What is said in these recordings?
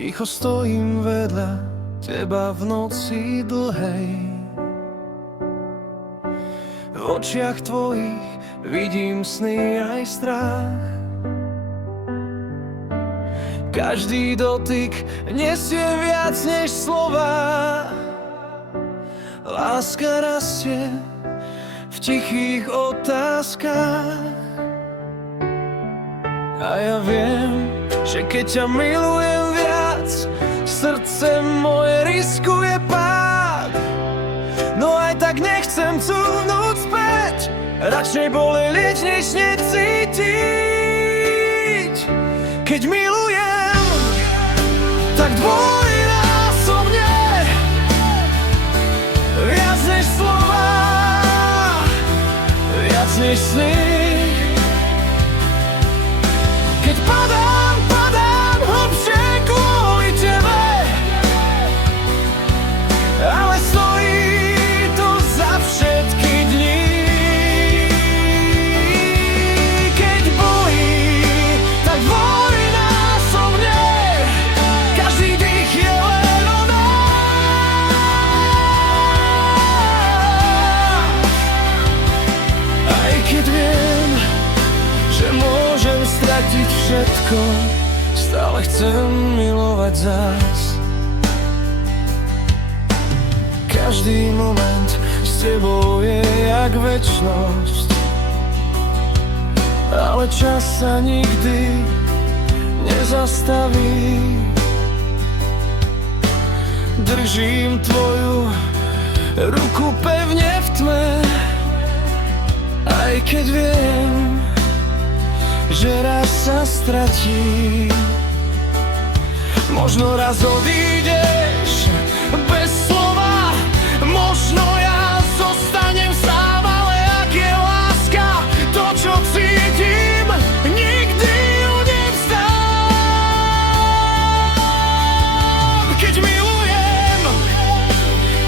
Ticho stojím vedľa teba v noci dlhej. V očiach tvojich vidím sny aj strach. Každý dotyk nesie viac než slova. Láska rastie v tichých otázkach. A ja viem, že keď ťa milujem viac, srdce moje riskuje pád. No aj tak nechcem cúvnuť späť, radšej bolieť, než necítiť. Keď milujem, tak dvojnásobne, viac než slova, viac než sny. Keď padám hlbšie kvôli tebe, ale stojí to za všetky dni. Keď bolí, tak dvojnásobne, každý dých je len o nás. Aj keď viem, že môžem stratiť všetko, stále chcem milovať zás. Každý moment s tebou je jak večnosť, ale čas sa nikdy nezastaví. Držím tvoju ruku pevne v tme, aj keď viem, že raz sa stratí. Možno raz odídeš bez slova, možno ja zostanem sám, ale ak je láska to, čo cítim, nikdy ju nevzdám. Keď milujem,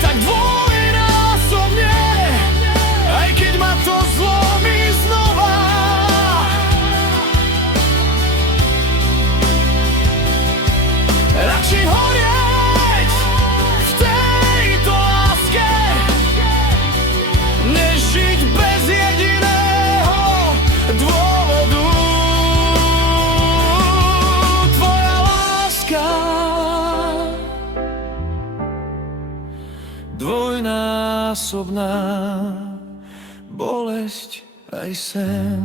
tak dvojnásobne, aj keď ma to zlomí znova. Radšej horieť v tejto láske, než žiť bez jediného dôvodu. Tvoja láska, dvojnásobná bolesť aj sen.